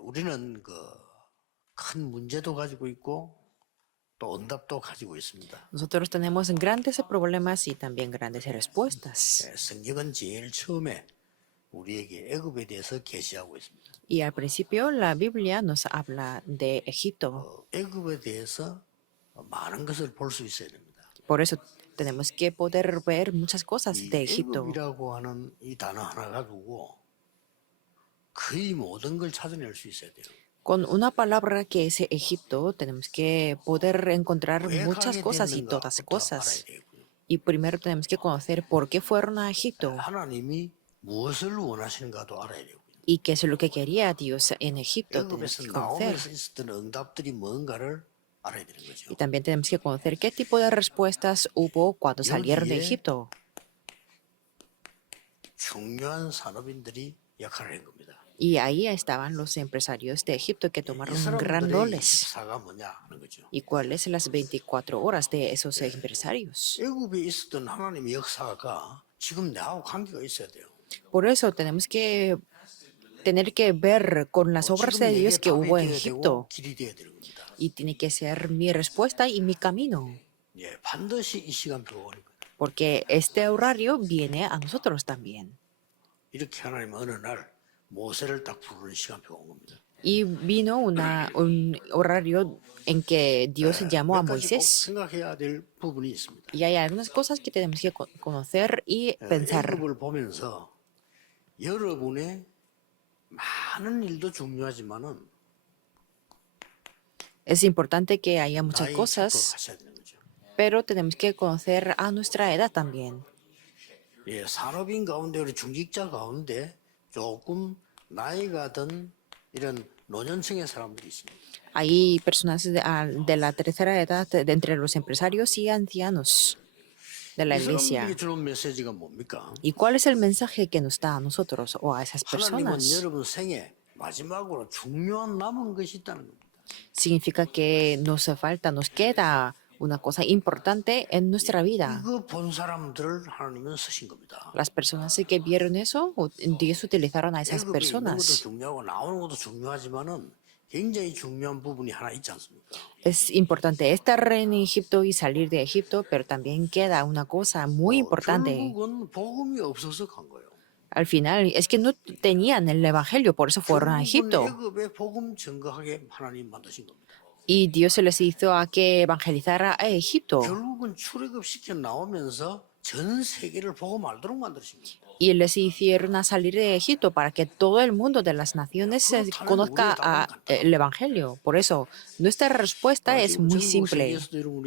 우리는 큰 문제도 가지고 있고 또 응답도 가지고 있습니다. Nosotros tenemos grandes problemas y también grandes respuestas. 성경은 제일 처음에 우리에게 애굽에 대해서 계시하고 있습니다. Y al principio la Biblia nos habla de Egipto. 애굽에 대해서 많은 것을 볼 수 있어야 됩니다. Por eso tenemos que poder ver muchas cosas 이 de Egipto. 애굽이라고 하는 이 단어 하나 가지고 거의 모든 걸 찾아낼 수 있어야 돼요. Con una palabra que es Egipto, tenemos que poder encontrar 왜 muchas 가게 cosas y 됐는가부터 todas 알아야 cosas. 되고요. Y primero tenemos que conocer por qué fueron a Egipto 하나님이 무엇을 원하시는가도 알아야 되고요. y qué es lo que quería Dios en Egipto. Tenemos 애굽에서 que conocer. 나오면서 있었던 응답들이 뭔가를 알아야 되는 거죠. Y también tenemos que conocer qué tipo de respuestas hubo cuando salieron de 여기에 Egipto. 중요한 산업인들이 역할을 한 겁니다. Y ahí estaban los empresarios de Egipto que 이 tomaron un gran 사람들의 roles. 24가 뭐냐 하는 거죠. ¿Y cuáles son las 24 horas de esos empresarios? 애굽에 있었던 하나님의 역사가 지금 나하고 관계가 있어야 돼요. Por eso tenemos que tener que ver con las obras 지금 de 내게 Dios que 답이 hubo en 되어야 Egipto. 되고 길이 되어야 되는 겁니다. Y tiene que ser mi respuesta y mi camino. 예, 반드시 이 시간표가 오는 거예요. Porque este horario viene a nosotros también. 이렇게 하나님 어느 날 모세를 딱 부르는 시간표가 온 겁니다. Y vino un horario en que Dios llamó a 몇 가지 꼭 Moisés. 생각해야 될 부분이 있습니다. Y hay algunas cosas que tenemos que conocer y pensar. 애굽을 보면서 여러분의 많은 일도 중요하지만은 Es importante que haya muchas 나이 cosas, 체크하셔야 되는 거죠. pero tenemos que conocer a nuestra edad también. 예, 산업인 가운데 우리 중직자 가운데 조금 나이가 든 이런 노년층의 사람들이 있습니다. Hay personas de la tercera edad de entre los empresarios y ancianos de la 이 iglesia. 사람들에게 주는 메시지가 뭡니까? ¿Y cuál es el mensaje que nos da a nosotros o a esas 하나님은 personas? 여러분 생에 마지막으로 중요한 남은 것이 있다는 겁니다. Significa que nos falta, nos queda una cosa importante en nuestra vida. 이거 본 사람들을 하나님은 쓰신 겁니다. Las personas que vieron eso, Dios utilizaron a esas 애굽에 있는 것도 personas. 중요하고 나오는 것도 중요하지만은 굉장히 중요한 부분이 하나 있지 않습니까? Es importante estar en Egipto y salir de Egipto, pero también queda una cosa muy importante. 결국은 복음이 없어서 간 거예요. Al final, es que no tenían el evangelio, por eso fueron a 결국은 Egipto. 애굽에 복음 증거하게 하나님 만드신 겁니다. Y Dios se les hizo a que evangelizara a Egipto. 결국은 출애굽 시켜 나오면서 전 세계를 복음 알도록 만드신 겁니다. Y les hicieron a salir de Egipto para que todo el mundo de las naciones conozca el evangelio. Por eso, nuestra respuesta es muy simple. 세계에서도 여러분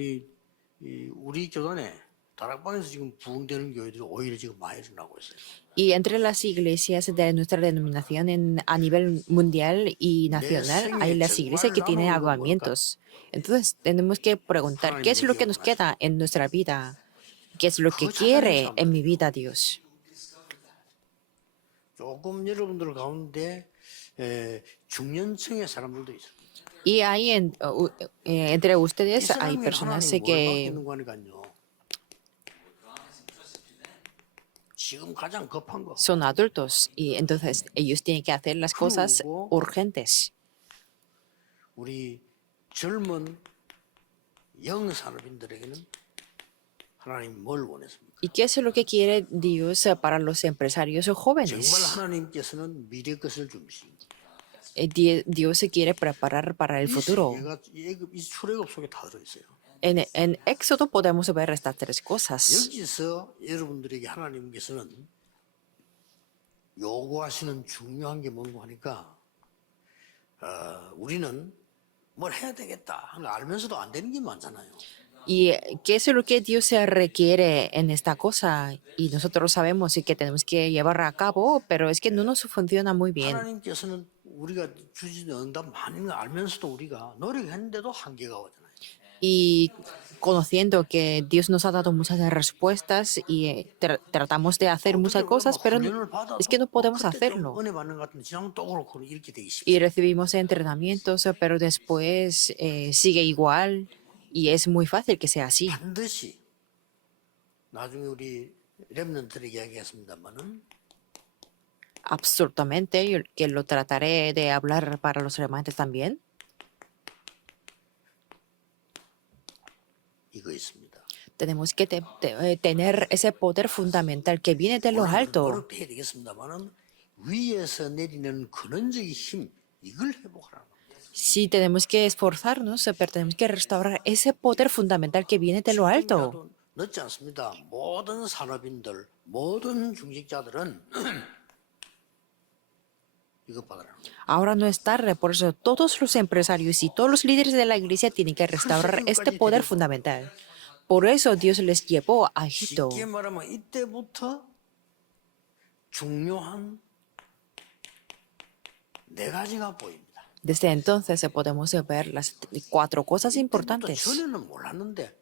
우리 교단에 다락방에서 지금 부흥되는 교회들이 오히려 지금 많이 일어나고 있어요. Y entre las iglesias de nuestra denominación a nivel mundial y nacional, hay las iglesias que tienen avivamientos. Entonces, tenemos que preguntar, ¿qué es lo que nos queda en nuestra vida? ¿Qué es lo que quiere en mi vida Dios? 조금 여러분들 가운데 중년층의 사람들도 있어요. Y ahí entre 이 ustedes hay 사람이 personas 하나님 뭘 que 받겠는 거니까요. 지금 가장 급한 거. son adultos y entonces ellos tienen que hacer las cosas 그리고 urgentes. 우리 젊은 영 산업인들에게는 하나님 뭘 원했습니까? ¿Y qué es lo que quiere Dios para los empresarios 정말 jóvenes? 하나님께서는 미래 것을 준비십니다. Dios se quiere preparar para el 이 futuro. 세계가 이 출애굽 속에 다 들어 있어요. En Éxodo podemos ver estas tres cosas. 여기서 여러분들에게 하나님께서는 요구하시는 중요한 게 뭔가 하니까 우리는 뭘 해야 되겠다 하는 거 알면서도 안 되는 게 많잖아요. ¿Y qué es lo que Dios se requiere en esta cosa? Y nosotros sabemos y que tenemos que llevar a cabo, pero es que no nos funciona muy bien. 하나님께서는 우리가 주시는 응답 많은 거 알면서도 우리가 노력했는데도 한계가 오잖아요. Y conociendo que Dios nos ha dado muchas respuestas y tratamos de hacer muchas cosas, pero es que no podemos hacerlo. 은혜 받는 것 같은데 지나면 또 그렇고 이렇게 돼 있습니다. Y recibimos entrenamientos, pero después sigue igual y es muy fácil que sea así. 반드시 나중에 우리 렘넌트에게 이야기했습니다만은 Absolutamente, yo que lo trataré de hablar para los remanentes también. 이거 있습니다. Tenemos que tener ese poder fundamental que viene de lo 물론 alto. 노력해야 되겠습니다만은 위에서 내리는 근원적인 힘 이걸 회복하라는 겁니다. Sí, tenemos que esforzarnos, pero tenemos que restaurar ese poder fundamental que viene de lo alto. 집중자도 늦지 않습니다. 모든 산업인들, 모든 중직자들은 이것 받으라는 겁니다. Ahora no es tarde, por eso todos los empresarios y todos los líderes de la iglesia tienen que restaurar este poder fundamental. Por eso Dios les llevó a Egipto. 쉽게 말하면 이때부터 중요한 네 가지가 보입니다. Desde entonces podemos ver las 4 cosas 이때부터 importantes. 전에는 몰랐는데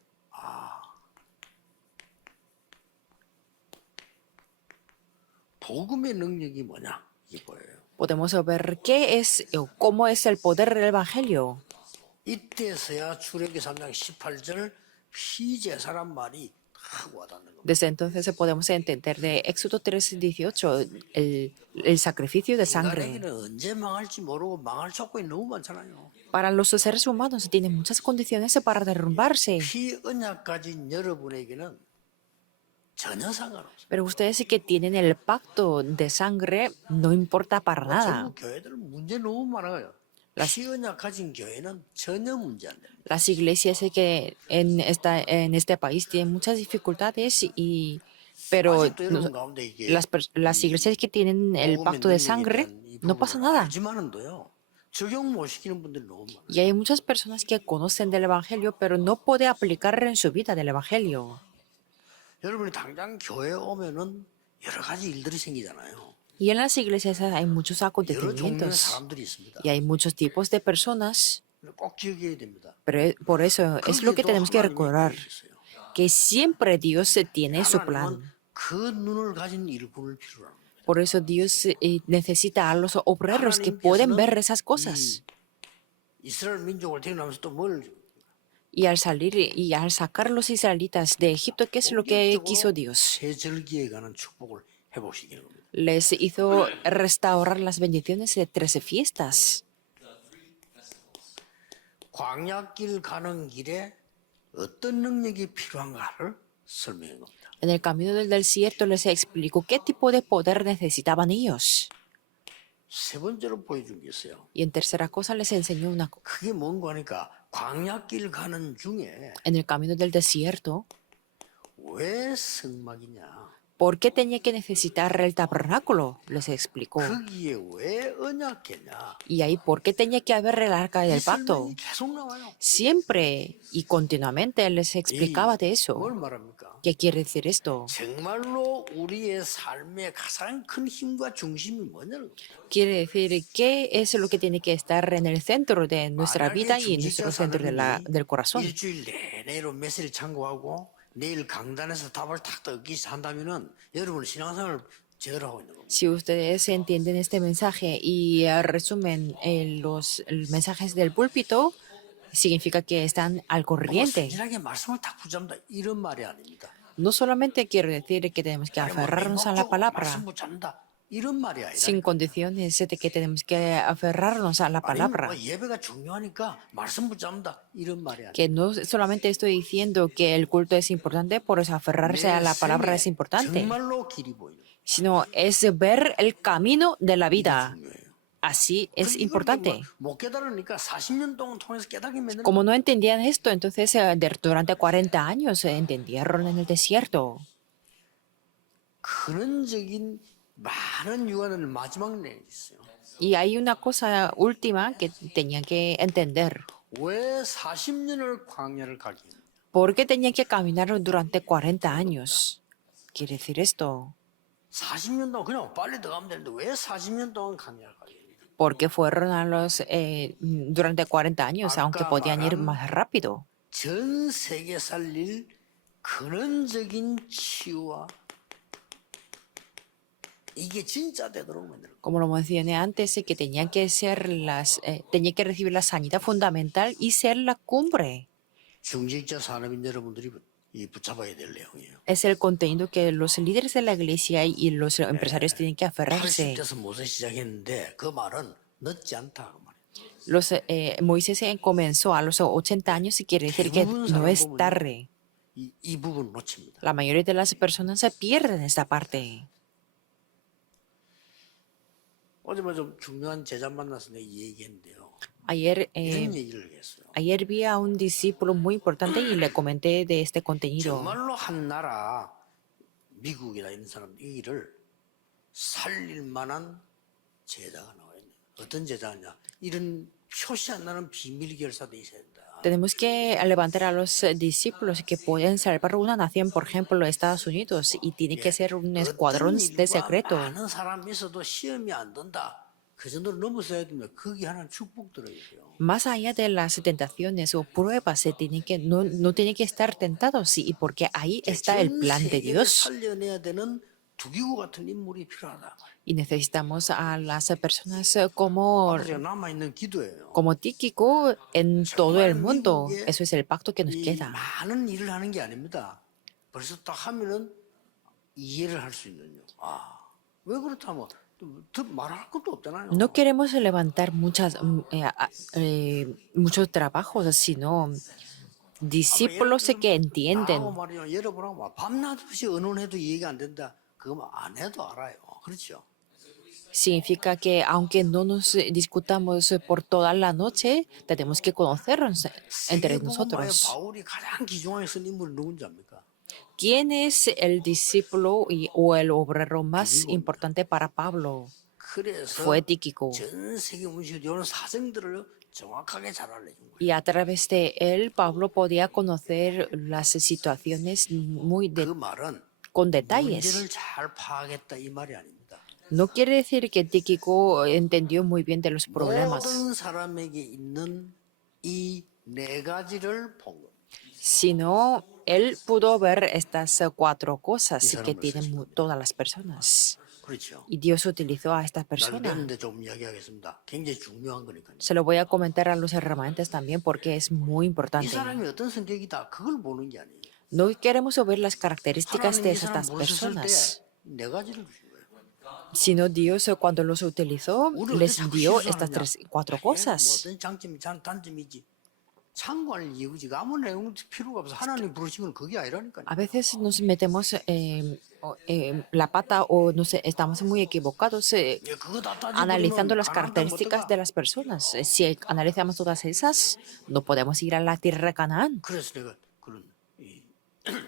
복음의 능력이 뭐냐 이게 보여요. Podemos ver qué es o cómo es el poder del evangelio. 이때서야 출애굽기 3장 18절 피제사란 말이 딱 와닿는 겁니다. Desde entonces podemos entender de Éxodo 3:18 el sacrificio de sangre. 인간에게는 언제 망할지 모르고 망할 조건이 너무 많잖아요. Para los seres humanos tienen muchas condiciones para derrumbarse. 피 언약 가진 여러분에게는 전혀 상관없어요. Pero ustedes que tienen el pacto de sangre no importa para nada. 전국 교회들은 문제 너무 많아요. 피 언약 가진 교회는 전혀 문제 안 됩니다. Las iglesias que en este país tienen muchas dificultades pero 아직도 여러분 가운데 이게 las iglesias que tienen el 복음의 pacto de 능력에 sangre 대한 이 no pasa 부분을 nada. 알지만은도요. 적용 못 시키는 분들이 너무 많아요. Y hay muchas personas que conocen del evangelio pero no puede aplicar en su vida del evangelio. 여러분이 당장 교회에 오면은 여러 가지 일들이 생기잖아요. Y en las iglesias hay muchos 여러 종류의 acontecimientos 사람들이 있습니다. y hay muchos tipos de personas. 꼭 기억해야 됩니다. Pero por eso es lo que 거기에도 tenemos que 하나님의 recordar, 계획이 있어요. que siempre Dios tiene su 하나님은 plan. 그 눈을 가진 일꾼을 필요로 합니다. Por eso Dios necesita a los obreros que pueden ver esas cosas. 이스라엘 민족을 태어나면서 또 뭘 Y al salir y al sacar los israelitas de Egipto, ¿qué es lo que quiso Dios? 새 절기에 관한 축복을 회복시키는 겁니다. Les hizo restaurar las bendiciones de 13 fiestas. 광야길 가는 길에 어떤 능력이 필요한가를 설명한 겁니다. En el camino del desierto les explicó qué tipo de poder necesitaban ellos. 세 번째로 보여준 게 있어요. Y en tercera cosa les enseñó una cosa. 그게 뭔가 하니까 광야길 가는 중에 En el camino del desierto, 왜 성막이냐? ¿por qué tenía que necesitar el tabernáculo? Les explicó. 거기에 왜 언약계냐? Y ahí, ¿por qué tenía que haber el arca 이 del pacto? 설명이 계속 나와요. Siempre y continuamente les explicaba de 뭘 eso. 말합니까? ¿Qué quiere decir esto? 정말로 우리의 삶의 가장 큰 힘과 중심이 뭐냐는 겁니다. Quiere decir qué es lo que tiene que estar en el centro de nuestra vida y en nuestro centro del corazón. 일주일 내내로 메시지를 참고하고 내일 강단에서 답을 탁 얻기 한다면은 여러분 신앙생활을 제대로 하고 있는 겁니다. Si ustedes entienden este mensaje y resumen los mensajes del púlpito, significa que están al corriente. 순진하게 말씀을 탁 붙잡는다 이런 말이 아닙니다. No solamente quiero decir que tenemos que 아니, 뭐 aferrarnos a la 말씀 palabra, 붙잡는다 이런 말이 아니라. sin condiciones de que tenemos que aferrarnos a la palabra. 뭐 예배가 중요하니까 말씀 붙잡는다 이런 말이 아니라. Que no solamente estoy diciendo que el culto es importante, por eso aferrarse a la palabra es importante, 정말로 길이 보이는. sino es ver el camino de la vida. 중요해요. Así es 이걸 importante. 못 깨달으니까 40년 동안 통해서 깨닫게 만드는. Como no entendían esto, entonces durante 40 años entendieron en el desierto. 근원적인 많은 유언을 마지막 내에 있어요. Y hay una cosa última que tenían que entender. 왜 40년을 광야를 가게 했냐? ¿Por qué tenían que caminar durante 40 años? Quiere decir esto. 40년 동안 그냥 빨리 들어가면 되는데 왜 40년 동안 광야를 가게 했냐? Porque fueron durante 40 años, aunque podían ir más rápido. 전 세계 살릴 근원적인 치유와 이게 진짜 되도록 만드는 거예요. Como lo mencioné antes, que tenían que tenían que recibir la sanidad fundamental y ser la cumbre. 중직자 산업인 여러분들이 이 붙잡아야 될 내용이에요. Es el contenido que los líderes de la iglesia y los empresarios tienen que aferrarse. 80대에서 모세 시작했는데 그 말은 늦지 않다 그 말이에요. Moisés comenzó a los 80 años y quiere decir que 대부분 no 사람 es 보면요. tarde. 이 부분 놓칩니다. La mayoría de las personas se pierden esta parte. 어제 뭐 좀 중요한 제자 만나서 내가 이 얘기했는데요. Ayer, 이런 얘기를 했어요. ayer vi a un discípulo muy importante y le comenté de este contenido. 정말로 한 나라 미국이나 이런 사람 이를 살릴 만한 제자가 나와야 돼요. 어떤 제자냐? 이런 표시 안 나는 비밀 결사도 있어야 된다. Tenemos que levantar a los discípulos que pueden salvar una nación, por ejemplo, Estados Unidos, y tiene que ser un escuadrón 어떤 de 일과 secreto. 많은 사람이 있어도 시험이 안 된다. 그 정도로 넘어서야 됩니다. 거기 하나는 축복 들어야 돼요. Más allá de las tentaciones o pruebas, no tienen que estar tentados, y porque ahí está el 전 plan de 세계를 Dios. 살려내야 되는 두기구 같은 인물이 필요하다. Y necesitamos a las personas como 그래서 남아있는 기도예요. Tíquico en todo el mundo. Eso es el pacto que nos 이 queda. 많은 일을 하는 게 아닙니다. 벌써 딱 하면은 이해를 할 수 있는요. 아, 왜 그렇다면 더 말할 것도 없잖아요. No queremos levantar muchos trabajos, sino discípulos que entienden. 나하고 말이요. 여러분하고 밤낮 없이 언론해도 이해가 안 된다. 그거 안 해도 알아요. 그렇죠? Significa que aunque no nos discutamos por toda la noche, tenemos que conocernos entre 세계복음화의 nosotros. 바울이 가장 기중하게 쓴 인물이 누군지 압니까? ¿Quién es el discípulo o el obrero más importante para Pablo? 그래서 Fue Tíquico. 전 세계 문시들 이런 사정들을 정확하게 잘 알려준 거예요. Y a través de él, Pablo podía conocer las situaciones 그 말은 con detalles. 문제를 잘 파악했다 이 말이 아닙니다. No quiere decir que Tíquico entendió muy bien de los problemas, 모든 사람에게 있는 이 네 가지를 본 겁니다. sino él pudo ver estas cuatro cosas 이 que 사람을 tienen 쓰신 todas las personas. 그렇죠. Y Dios utilizó a esta 날 persona. 배우는데 좀 이야기하겠습니다. 굉장히 중요한 거니까요. Se lo voy a comentar a los hermanantes también porque es muy 이 importante. 사람이 어떤 성격이다 그걸 보는 게 아니에요. No queremos ver las características 하나님이 de 이 사람 estas 부르셨을 personas, 때네 가지를 주신 거예요. sino Dios cuando los utilizó 우리 les 어떻게 자꾸 dio 실수하느냐? estas cuatro 뭐 cosas. 어떤 장점이 단점이지. 참고할 이유가 아무 내용 필요가 없어. 하나님 부르신 건 그게 아니라니까요. A veces nos metemos la pata o estamos muy equivocados 예, 그거 다 따지고 analizando 그러면 las 가나안 características de las personas. Si analizamos todas esas, no podemos ir a la tierra de Canaán. 그래서 내가 그런 이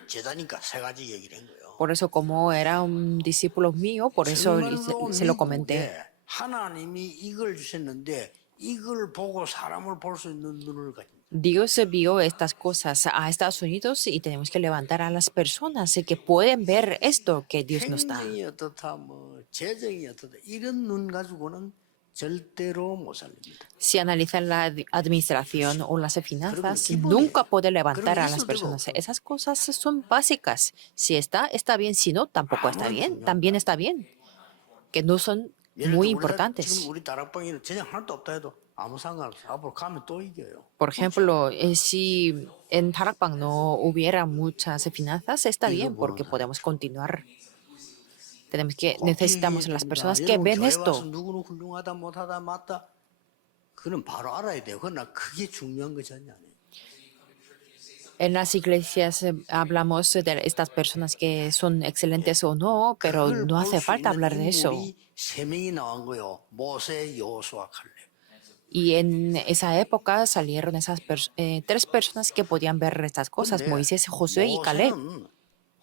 제자니까 세 가지 얘기를 한 거예요. Por eso, como era un discípulo mío, por eso 정말로 se lo comenté. 미국에 하나님이 이걸 주셨는데 이걸 보고 사람을 볼 수 있는 눈을 가진 Dios vio estas cosas a Estados Unidos y tenemos que levantar a las personas que pueden ver esto que Dios nos da. 행정이 어떻다 뭐 재정이 어떻다 이런 눈 가지고는 절대로 못 살립니다. Si analizan la administración o las finanzas, nunca puede levantar a las personas. Esas cosas son básicas. Si está, está bien. Si no, tampoco está bien. También está bien. Que no son 예를 muy 들어 importantes. 지금 우리 다락방에는 재정 하나도 없다 해도 아무 상관없어. 앞으로 가면 또 이겨요. Por ejemplo, si en Tarakpang no hubiera muchas finanzas, está bien porque podemos continuar. Necesitamos a las personas que ven esto. 누구는 훌륭하다 못하다 맞다. 그는 바로 알아야 돼요. 그러나 그게 중요한 것이 아니에요. En las iglesias hablamos de estas personas que son excelentes o no, pero 그걸 no hace 볼수 falta 있는 hablar de eso. 인물이 세 명이 나온 거요. 모세, 여호수아, 칼렙. Y en esa época salieron tres personas que podían ver estas cosas, 근데 Moisés, Josué y Caleb. 모세는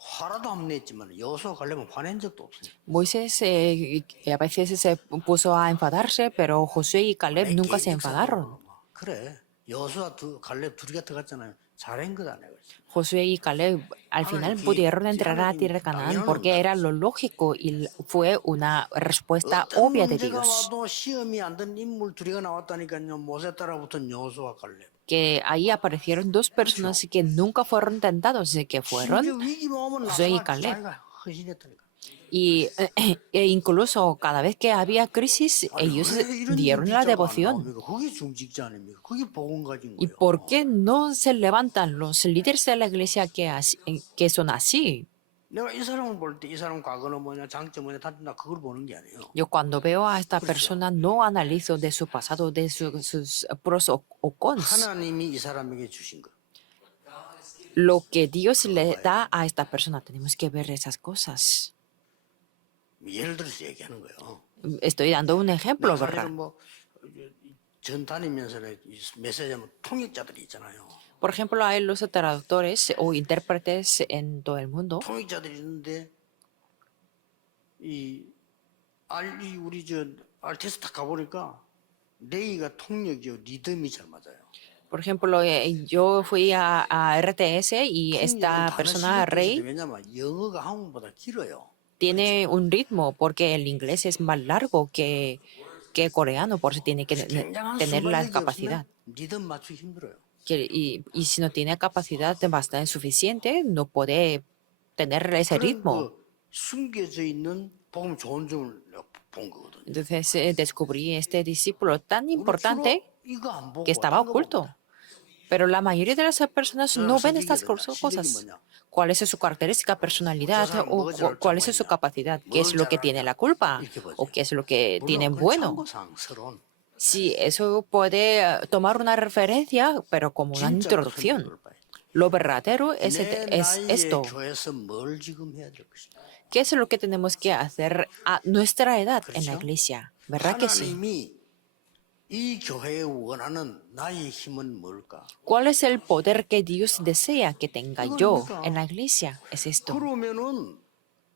화라도 안 냈지만 여호수아, 칼렙은 화낸 적도 없어요. Moisés a veces se puso a enfadarse, pero Josué y Caleb nunca se enfadaron. 그래. 여호수아, 칼렙 둘이 같아 갔잖아요. 잘한 것 아니에요. Josué y Caleb al final pudieron entrar a la tierra de Canaán porque era lo lógico y fue una respuesta obvia de 문제가 Dios. 와도 시험이 안 된 인물 둘이가 나왔다니까요. 모세 따라붙은 여호수아, 칼렙. Que ahí aparecieron dos personas que nunca fueron tentados, que fueron 심지어 위기만 오면 Josué y 나서가 Caleb. 자기가 헌신했다니까. Y incluso cada vez que había crisis, 아니, ellos 왜 이런 dieron la 중직자가 안 devoción. 나옵니까? 그게 중직자 아닙니까? 그게 복음 가진 ¿Y 거예요. por qué no se levantan los líderes de la iglesia que son así? 내가 이 사람을 볼 때 이 사람 과거는 뭐냐, 장점 뭐냐, 단점 나 그걸 보는 게 아니에요. Yo cuando veo a esta 그렇죠. persona no analizo de su pasado, de sus pros o cons. 하나님이 이 사람에게 주신 거. Lo que Dios le da a esta persona, tenemos que ver esas cosas. 예를 들어서 얘기하는 거예요. Estoy dando un ejemplo, 내가 ¿verdad? 사실은 뭐전 다니면서 메시지하면 통역자들이 있잖아요. Por ejemplo, hay los traductores o intérpretes en todo el mundo. 통역자들이 있는데 우리 알테스타 가보니까 레이가 통역이요 리듬이 잘 맞아요. Por ejemplo, yo fui a RTS y 통역은 esta 단어 persona, 실력도 있어도 Rey, 왜냐면 영어가 한국보다 길어요. tiene un ritmo porque el inglés es más largo que coreano, por eso tiene que 굉장한 tener la 순발력이 capacidad. 없으면 리듬 맞추기 힘들어요. Y si no tiene capacidad bastante suficiente, no puede tener ese 그런 ritmo. 숨겨져 있는 복음 좋은 점을 내가 본 거거든요. Entonces descubrí este discípulo tan 우리 importante 주로 이거 안 보고 que estaba 딴거 oculto. 봅니다. Pero la mayoría de las personas 저 no 사람 ven estas 성격이 어떠냐? 실력이 cosas. 뭐냐? ¿Cuál es su característica, personalidad 저 사람 o 뭐가 잘할 cuál 줄 es su 모르냐? capacidad? ¿Qué es 뭘 lo que tiene 잘하냐? la culpa? 이렇게 보죠. ¿O qué es lo que tiene 물론 그건 bueno? 참고상 서론. Sí, eso puede tomar una referencia, pero como una 진짜 큰 introducción. 걸 봐야 돼. Lo verdadero es 내 나이에 esto. 교회에서 뭘 지금 해야 될 것인가? ¿Qué es lo que tenemos que hacer a nuestra edad en la 그렇죠? iglesia? ¿Verdad que sí? 하나님이 이 교회에 원하는 나의 힘은 뭘까? ¿Cuál es el poder que Dios desea que tenga yo en la iglesia? Es esto. 그러면은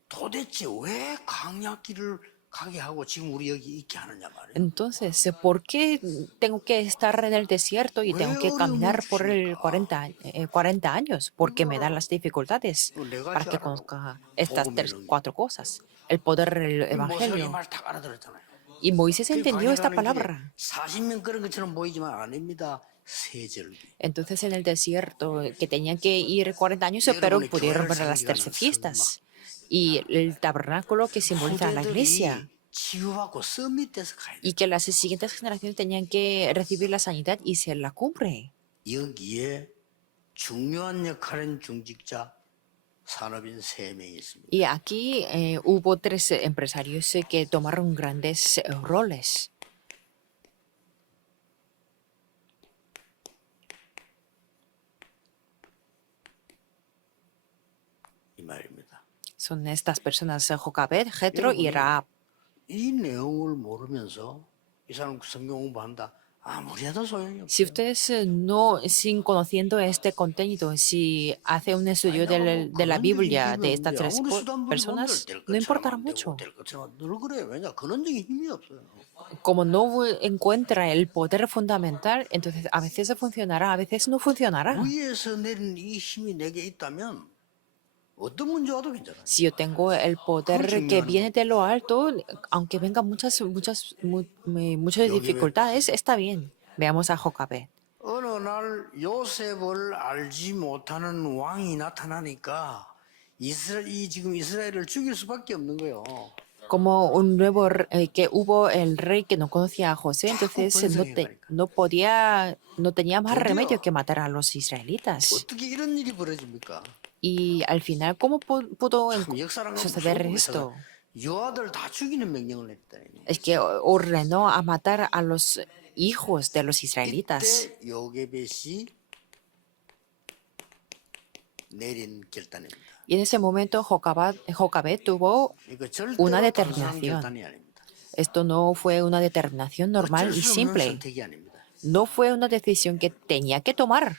도대체 왜 강약길을 가게 하고 지금 우리 여기 있게 하느냐 말이에요. Entonces, ¿por qué tengo que estar en el desierto y tengo que caminar por el 40 años? Porque me dan las dificultades para que conozca estas cuatro cosas. El poder del 모세가 이 evangelio. 말 다 알아들었잖아요. Y Moisés 그 entendió esta 광야가는 길에 palabra. 40년 걸은 것처럼 보이지만 아닙니다. 세 절기. Entonces, en el desierto, que tenían que ir 40 años, pero pudieron ver las 13 fiestas. Y el tabernáculo que simboliza la iglesia. 치유하고 서밋돼서 가야 돼. Y que las siguientes generaciones tenían que recibir la sanidad y ser la cumbre. 여기에 중요한 역할은 중직자 산업인 3명이 있습니다. Y aquí hubo 3 empresarios que tomaron grandes roles. 이 말입니다. Son estas personas, Jocabed, Jetro y Rahab. 이 내용을 모르면서 이 사람 성경 공부한다. 아무리 해도 소용이 Si 없어요. ustedes no, sin conociendo este contenido, si hace un estudio de la Biblia de estas 3 personas, no importará mucho. 늘 그래요. 왜냐? 근원적인 힘이 없어요. Como no encuentra el poder fundamental, entonces a veces funcionará, a veces no funcionará. 위에서 내린 이 힘이 내게 있다면 어떤 문제 와도 괜찮아요. Si yo tengo el poder que viene de lo alto, aunque vengan muchas dificultades, está bien. Veamos a Jocabed. 어느 날 요셉을 알지 못하는 왕이 나타나니까 지금 이스라엘을 죽일 수밖에 없는 거예요. Como un nuevo que hubo el rey que no conocía a José, entonces no tenía más remedio que matar a los israelitas. 어떻게 이런 일이 벌어집니까? Y al final, ¿cómo pudo 참 역사랑 suceder esto? 여아들 다 죽이는 명령을 했다. Es que ordenó a matar a los hijos de los israelitas. 이때 요게벳이 내린 결단입니다. Y en ese momento Jocabed tuvo 이거 절대로 una 단순한 determinación. 결단이 아닙니다. Esto no fue una determinación normal 어쩔 y 수 없는 simple. 선택이 아닙니다. No fue una decisión que tenía que tomar,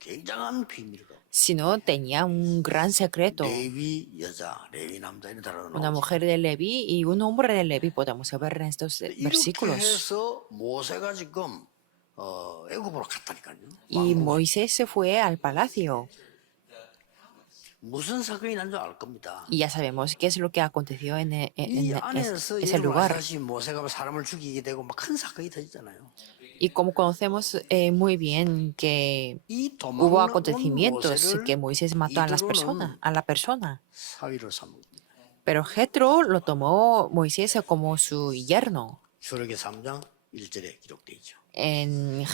굉장한 비밀을 갖고 sino tenía un gran secreto. 레위 여자, 레위 남자 이런 단어가 Una 나오죠. mujer de Leví y un hombre de Leví podemos ver en estos 이렇게 versículos. 해서 모세가 지금 애굽으로 갔다니까요. Y Moisés se fue al palacio. 무슨 사건이 난 줄 알 겁니다. Y ya sabemos qué es lo que aconteció en 이 안에서 ese 여러분 lugar. 아시다시피 모세가 사람을 죽이게 되고 막 큰 사건이 터지잖아요. Y como conocemos muy bien que 이 hubo 도망을 온 acontecimientos 모세를 que Moisés mató a la 이들로는 persona. 사위로 삼은 겁니다. Pero Jetro lo tomó Moisés como su yerno. 출애굽기 3장 1절에 기록되어 있죠. En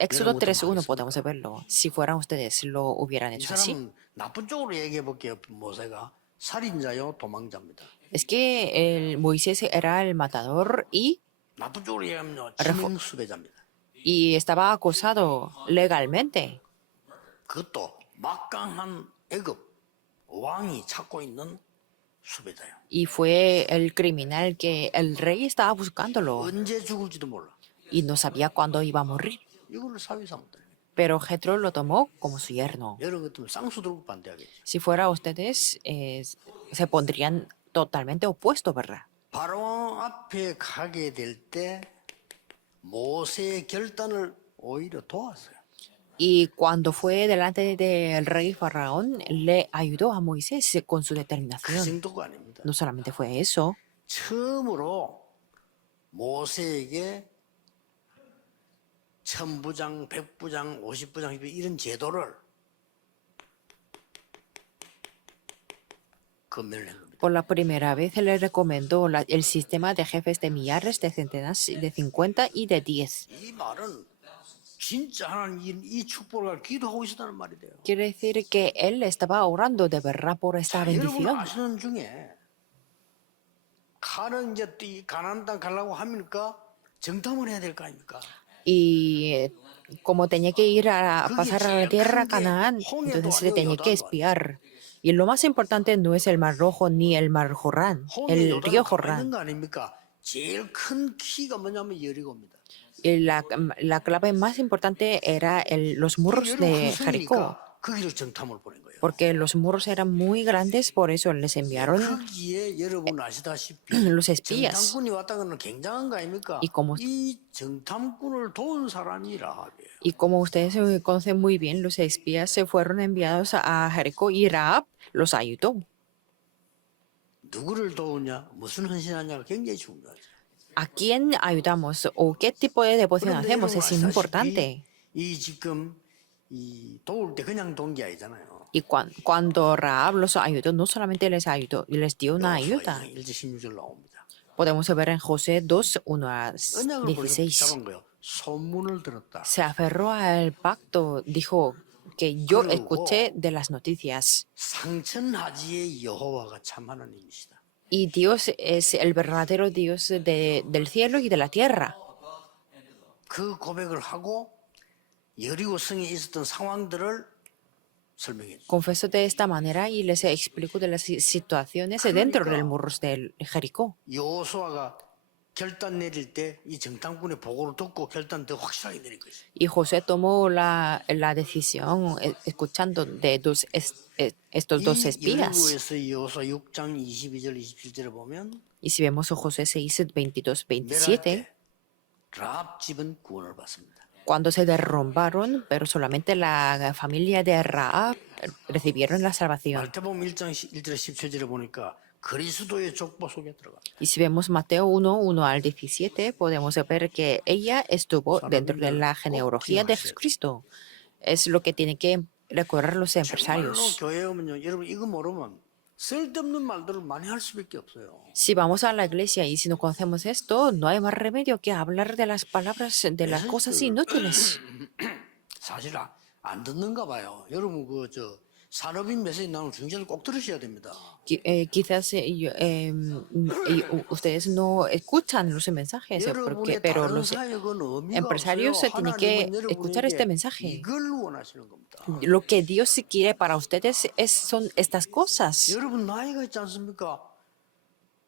Éxodo 3:1 podemos verlo. Si fueran ustedes, lo hubieran 이 hecho así. 사람은 나쁜 쪽으로 얘기해 볼게요. 모세가 살인자요 도망자입니다. Es que el Moisés era el matador 나쁜 쪽으로 얘기하면 지명 수배자입니다. y estaba acusado legalmente. 그것도 막강한 애굽 왕이 찾고 있는 수배자예요. Y fue el criminal que el rey estaba buscándolo 언제 죽을지도 몰라. y no sabía cuándo iba a morir. 이거를 사위 삼들. Pero Jetro lo tomó como su yerno. 여러 같으면 쌍수 들고 반대하겠죠. Si fuera ustedes, se pondrían totalmente opuestos, ¿verdad? 바로 앞에 가게 될 때 모세의 결단을 오히려 도왔어요. Y cuando fue delante del rey Faraón, le ayudó a Moisés con su 그 determinación. 정도가 아닙니다. No solamente fue eso, 처음으로 모세에게 천부장, 백부장, 50부장 이런 제도를 건면을 한 겁니다. por la primera vez le recomendó el sistema de jefes de millares, de centenas, de 50 y de 10. 이 말은 진짜 하나님 이 축복을 기도하고 있었다는 말이 돼요. Quiere decir que él estaba orando de verdad por esta 여러분 bendición. 아시는 중에 가는 이제 이 가나안 땅 가려고 하니까 정탐을 해야 될 거 아닙니까? Y como tenía que ir a pasar a la tierra Canaán, entonces le tenía que espiar. Y lo más importante no es el Mar Rojo ni el Mar Jordán, 홍해 el río 요단을 가고 있는 Jordán. 거 아닙니까? 제일 큰 키가 뭐냐면 여리고입니다. Y la clave más importante era los muros 여러분 de 큰 Jericó, 성이니까 거기로 정탐을 보낸 거예요. porque los muros eran muy grandes, por eso les enviaron 거기에 여러분 아시다시피 los espías. 정탐꾼이 왔다는 건 굉장한 거 아닙니까? Y como- 이 정탐꾼을 도운 사람이 라합이에요. Y como ustedes conocen muy bien, los espías se fueron enviados a Jericó y Rahab los ayudó. 누구를 도우냐, 무슨 헌신하냐가 굉장히 중요하죠. ¿A quién ayudamos o qué tipo de devoción 그런데 hacemos? 여러분 Es importante. 아시다시피 이 지금 이 도울 때 그냥 도운 게 아니잖아요. Y cuando Rahab los ayudó, no solamente les ayudó, les dio una ayuda. 1절 16절 나옵니다. Podemos ver en José 2, 1 a 언약을 벌써 16. 잡은 거예요. 소문을 들었다. Se aferró al pacto, dijo que yo 그리고 escuché de las noticias. 상천하지의 여호와가 참 하나님이시다. Y Dios es el verdadero Dios del cielo y de la tierra. 그 고백을 하고 여리고 성에 있었던 상황들을 설명해 주. Confesó de esta manera y les explico de las situaciones dentro del muro de Jericó. 여호수아가 결단 내릴 때 이 정탐꾼의 보고를 듣고 결단 더 확실하게 내린 것이. Y José tomó la decisión escuchando de estos dos 이 espías. 여리고에서 여호수아 6장 22절 27절에 보면 Y si vemos en José 6, 22, 멸할 27, 때 라합 집은 구원을 받습니다. cuando se derrumbaron, pero solamente la familia de Rahab recibieron la salvación. 마태복음 1장 1절에 17절에 보니까 그리스도의 족보 속에 들어가. Y si vemos Mateo 1, 1 al 17, podemos ver que ella estuvo dentro de la genealogía de Jesucristo. Es lo que tienen que recordar los 정말로 empresarios. 교회 오면요, 여러분 이거 모르면 쓸데없는 말들을 많이 할 수밖에 없어요. Si vamos a la iglesia y si no conocemos esto, no hay más remedio que hablar de las palabras, de las cosas inútiles. 사실 안 듣는가 봐요. 여러분 그 산업인 메시지 나오는 중재를 꼭 들으셔야 됩니다. Quizás ustedes no escuchan los mensajes, 여러분의 pero 다른 los 사역은 의미가 empresarios 없어요. tienen que 하나님은 escuchar 여러분에게 este mensaje. 이걸 원하시는 겁니다. Lo que Dios quiere para ustedes son estas cosas. 여러분 나이가 있지 않습니까?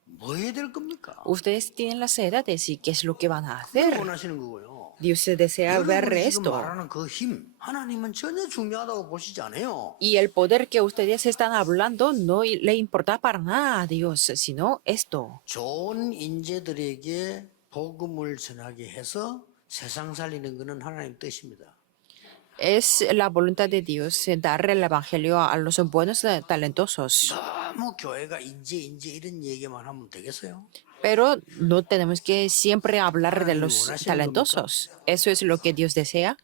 뭐 해야 될 겁니까? Ustedes tienen las edades y qué es lo que van a 그걸 hacer. 원하시는 거고요. Dios desea ver 여러분이 지금 esto. 말하는 그 힘, 하나님은 전혀 중요하다고 보시지 않아요. Y el poder que ustedes están hablando no le importa para nada a Dios, sino esto. 좋은 인재들에게 복음을 전하게 해서 세상 살리는 것은 하나님 뜻입니다. Es la voluntad de Dios dar el evangelio a los buenos talentosos. 너무 교회가 인재 이런 얘기만 하면 되겠어요? Pero no tenemos que siempre hablar de los 원하시는 talentosos. ¿Eso es lo que Dios desea?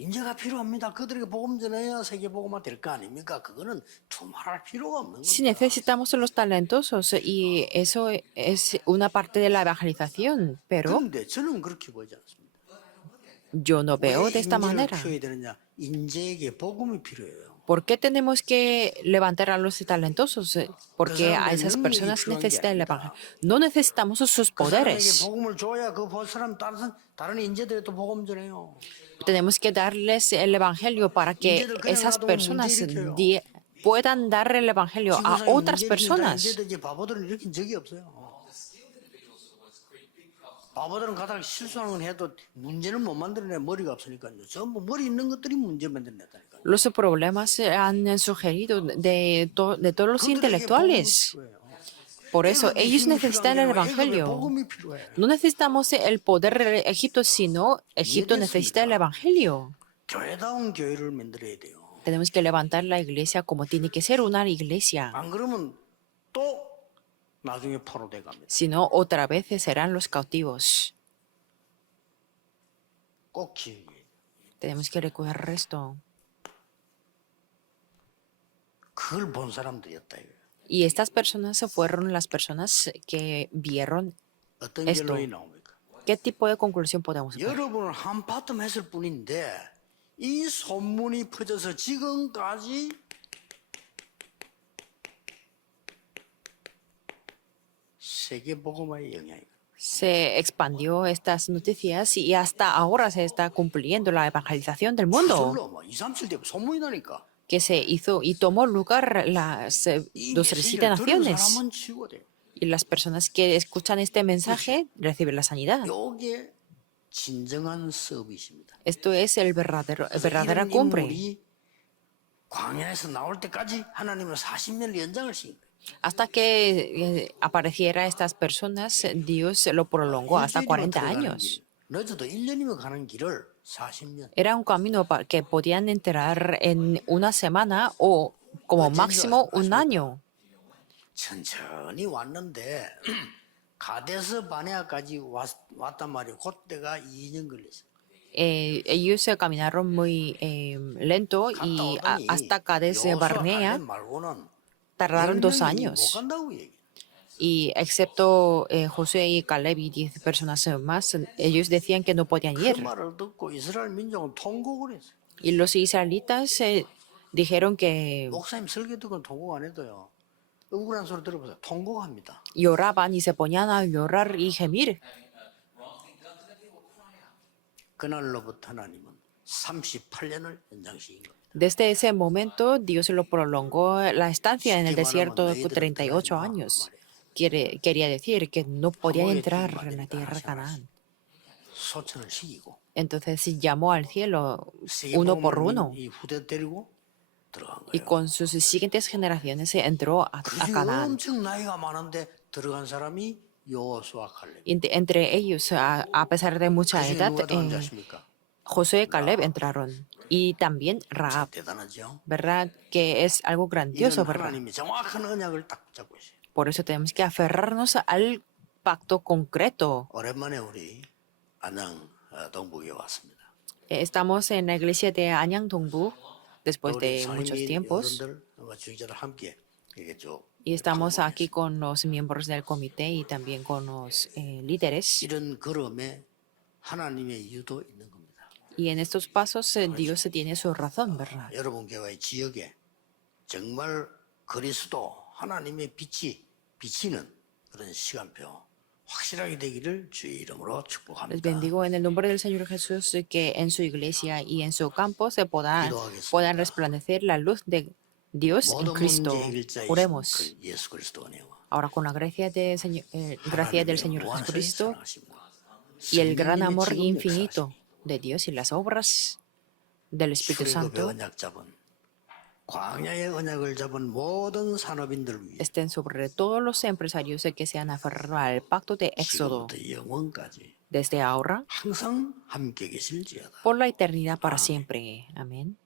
인재가 필요합니다. 그들에게 복음 전해야 세계 복음화 될 거 아닙니까? 그거는 두말할 필요가 없는 Sí 겁니다. necesitamos los talentosos y eso es una parte de la evangelización, pero 그런데 저는 그렇게 보지 않습니다. yo no 왜 veo de esta 인재를 manera. 키워야 되느냐? 인재에게 복음이 필요해요. ¿Por qué tenemos que levantar a los talentosos? Porque a esas personas necesitan el evangelio. No necesitamos sus 그 사람에게 poderes. 복음을 줘야 그 사람 다른 인재들이 또 복음 전해요. Tenemos que darles el evangelio para que 인재들 그냥 esas 놔두면 personas 문제 일으켜요. puedan dar el evangelio a 지구상에 otras 문제 일으키는 다 personas. 인재들이 바보들은 일으킨 적이 없어요. 바보들은 가다가 실수하는 건 해도 문제는 못 만들어내 머리가 없으니까요. 전부 머리 있는 것들이 문제 만들어냈다니까요. Los problemas se han surgido de todos los 그들에게 복음이 intelectuales. 필요해요. Por eso 애굽에 ellos 힘이 necesitan 필요한 el 게 아니라 애굽에 evangelio. 복음이 필요해. No necesitamos el poder de Egipto, sino Egipto necesita el evangelio. 교회다운 교회를 만들어야 돼요. Tenemos que levantar la iglesia como tiene que ser una iglesia. 안 그러면 또 나중에 포로돼 갑니다. Si no, otra vez serán los cautivos. 꼭 기억해야 돼요. Tenemos que recordar esto. 그걸 본 사람들이었다 이거예요. Y estas personas fueron las personas que vieron 어떤 esto. 결론이 나옵니까? ¿Qué tipo de conclusión podemos sacar? 여러분은 한바탕 했을 뿐인데 이 소문이 퍼져서 지금까지 세계 복음화의 영향이 Se expandió estas noticias y hasta ahora se está cumpliendo la evangelización del mundo 줄로 뭐 2, 3, 7 되면 소문이 나니까 que se hizo y tomó lugar las 이 27 메시지를 들은 naciones. 사람은 치유돼. Y las personas que escuchan este mensaje reciben la sanidad. 이게 진정한 서밋입니다. Esto es el verdadera 이런 cumbre. 인물이 광야에서 나올 때까지 하나님은 40년을 연장을 시킨 거예요. Hasta que apareciera estas personas, Dios lo prolongó hasta 40 años. 늦어도 1년이면 가는 길을 40년. Era un camino que podían entrar en una semana o como máximo un año. 천천히 왔는데 가데스 바네아까지 왔단 말이에요. 그때가 2년 걸렸어요. Ellos caminaron muy lento y hasta Cades Barnea 말고는 tardaron 2 못 años. 간다고 얘기. Y excepto Josué y Caleb y 10 personas más, ellos decían que no podían 그 ir. 말을 듣고 이스라엘 민족은 통곡을 했어요. Y los israelitas dijeron que 목사님 설교 듣고 통곡 안 해도요. 억울한 소리 들어보세요. 통곡합니다. lloraban y se ponían a llorar y gemir. 그날로부터 하나님은 38년을 연장시킨 겁니다. Desde ese momento, Dios lo prolongó la estancia en el 쉽게 desierto 말하면 너희들은 38 들어가지 마, años. 그 말이에요. Quería decir que no podían 하모의 entrar 주인만 en la 되니까 tierra de 하나씩 Canaán. 소천을 시키고 Entonces llamó al cielo 세계 uno por 복음을 uno 이 후대 데리고 들어간 y 거예요. con sus siguientes generaciones entró a 그중에 Canaán. 엄청 나이가 많은데 들어간 사람이 여호수아 칼렙. Entre ellos, a pesar de mucha 그중에 edad, 누가 들어간지 아십니까? Josué y Caleb entraron. Y también Rahab, 대단하죠. ¿verdad? Que es algo grandioso, 이런 ¿verdad? 하나님이 정확한 언약을 딱 붙잡고 있어요. Por eso tenemos que aferrarnos al pacto concreto. 오랜만에 우리 안양 동북에 왔습니다. Estamos en la iglesia de Anyang Dongbu después 우리 de muchos 상임위 tiempos 여러분들 주의자들 함께 이게 쭉 y estamos aquí con los miembros del comité y también con los líderes. 이런 걸음에 하나님의 유도 있는 겁니다. Y en estos pasos Dios tiene su razón, ¿verdad? 여러분 교회 지역에 정말 그리스도 하나님의 빛이 비치는 그런 시간표 확실하게 되기를 주의 이름으로 Les 축복합니다. bendigo en el nombre del Señor Jesús que en su iglesia y en su campo se puedan resplandecer la luz de Dios en 모든 Cristo. 문제 해결자이신 Oremos. 그 예수 그리스도 은혜와 Ahora con la gracia del Señor 무한하신 Jesucristo 사랑하심과 y el gran 성령님의 amor 지금 infinito de Dios y las obras del Espíritu 출애굽의 Santo 언약 잡은 광야의 언약을 잡은 모든 산업인들 위해 estén sobre todos los empresarios que se han aferrado al pacto de Éxodo 지금부터 영원까지 desde ahora 항상 함께 계실지어다. por la eternidad para siempre. Amén.